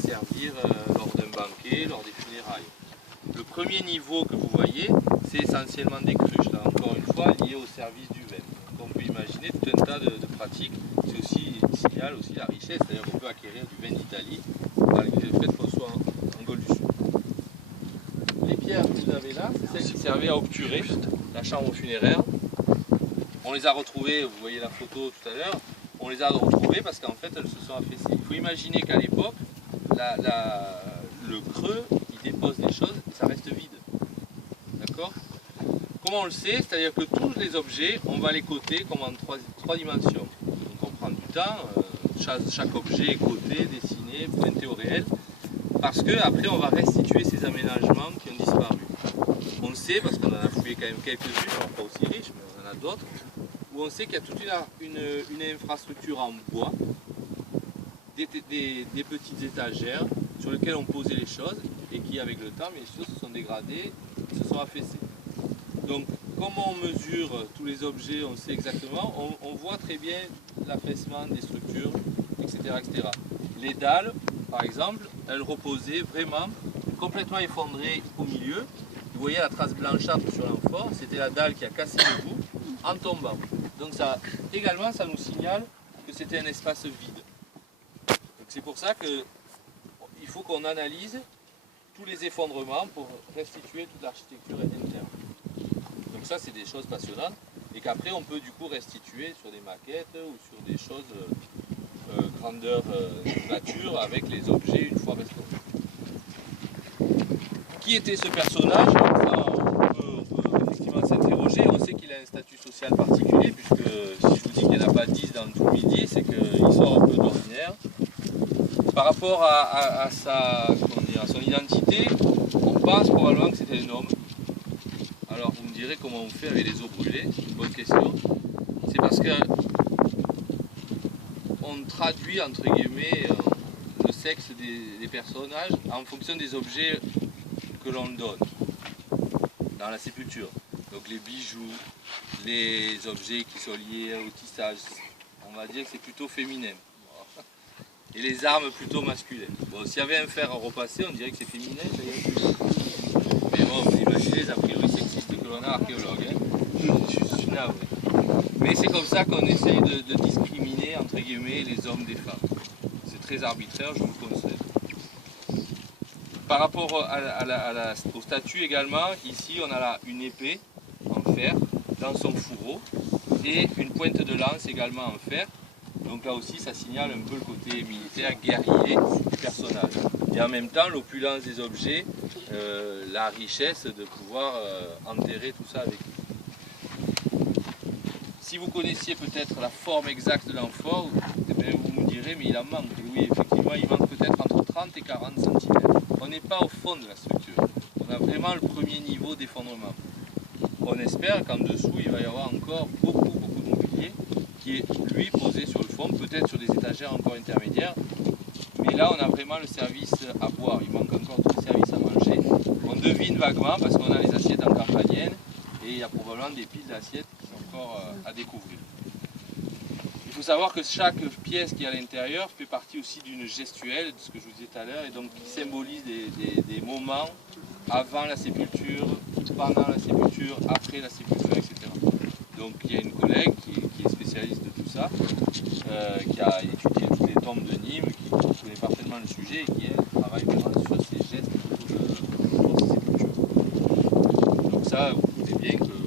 servir lors d'un banquet, lors des funérailles. Le premier niveau que vous voyez, c'est essentiellement des cruches, là encore une fois liées au service du vin. Donc on peut imaginer tout un tas de pratiques qui aussi signalent aussi la richesse, c'est-à-dire qu'on peut acquérir du vin d'Italie malgré le fait qu'on soit en Gaule du Sud. Les pierres que vous avez là, c'est celles qui servaient à obturer la chambre funéraire. On les a retrouvées, vous voyez la photo tout à l'heure, on les a retrouvées parce qu'en fait elles se sont affaissées. Il faut imaginer qu'à l'époque, le creux, il dépose les choses et ça reste vide. D'accord? Comment on le sait? C'est-à-dire que tous les objets, on va les coter comme en trois dimensions. Donc on prend du temps, chaque objet est coté, dessiné, pointé au réel, parce qu'après on va restituer ces aménagements qui ont disparu. On le sait parce qu'on en a fouillé quand même quelques-unes, pas aussi riches, mais on en a d'autres, où on sait qu'il y a toute une infrastructure en bois, des petites étagères sur lesquelles on posait les choses et qui avec le temps bien sûr se sont dégradées, se sont affaissées. Donc comment on mesure tous les objets, on sait exactement, on voit très bien l'affaissement des structures, etc., etc. Les dalles, par exemple, elles reposaient vraiment complètement effondrées au milieu. Vous voyez la trace blanchâtre sur l'amphore, c'était la dalle qui a cassé le bout en tombant. Donc ça, également, ça nous signale que c'était un espace vide. C'est pour ça qu'il faut qu'on analyse tous les effondrements pour restituer toute l'architecture interne. Donc ça, c'est des choses passionnantes et qu'après, on peut du coup restituer sur des maquettes ou sur des choses grandeur nature avec les objets une fois restaurés. Qui était ce personnage? On peut effectivement s'interroger. On sait qu'il a un statut social particulier puisque si je vous dis qu'il n'y en a pas 10 dans tout le Midi, c'est qu'il sort un peu d'ordinaire. Par rapport à son identité, on pense probablement que c'était un homme. Alors vous me direz comment on fait avec les eaux brûlées, c'est une bonne question. C'est parce que on traduit entre guillemets le sexe des personnages en fonction des objets que l'on donne dans la sépulture. Donc les bijoux, les objets qui sont liés au tissage, on va dire que c'est plutôt féminin. Et les armes plutôt masculines. Bon, s'il y avait un fer à repasser, on dirait que c'est féminin, ça y est. Mais bon, vous imaginez les a priori sexistes que l'on a archéologue. Hein. Je suis navré. Mais c'est comme ça qu'on essaye de discriminer, entre guillemets, les hommes des femmes. C'est très arbitraire, je vous le concède. Par rapport au statut également, ici on a là une épée en fer dans son fourreau et une pointe de lance également en fer. Donc là aussi ça signale un peu le côté militaire, guerrier du personnage. Et en même temps l'opulence des objets, la richesse de pouvoir enterrer tout ça avec lui. Si vous connaissiez peut-être la forme exacte de l'amphore, eh bien, vous me direz mais il en manque. Et oui, effectivement il manque peut-être entre 30 et 40 cm. On n'est pas au fond de la structure. On a vraiment le premier niveau d'effondrement. On espère qu'en dessous il va y avoir encore beaucoup de mobilier qui est lui posé sur le fond, peut-être sur des étagères encore intermédiaires. Mais là on a vraiment le service à boire, il manque encore tout le service à manger. On devine vaguement parce qu'on a les assiettes en campanienne et il y a probablement des piles d'assiettes qui sont encore à découvrir. Il faut savoir que chaque pièce qui est à l'intérieur fait partie aussi d'une gestuelle, de ce que je vous disais tout à l'heure, et donc qui symbolise des moments avant la sépulture, pendant la sépulture, après la sépulture, etc. Donc il y a une collègue qui est spécialiste de tout ça, qui a étudié toutes les tombes de Nîmes, qui connaît parfaitement le sujet et qui travaille vraiment sur ces gestes autour de ces sépultures. Donc ça, vous doutez bien que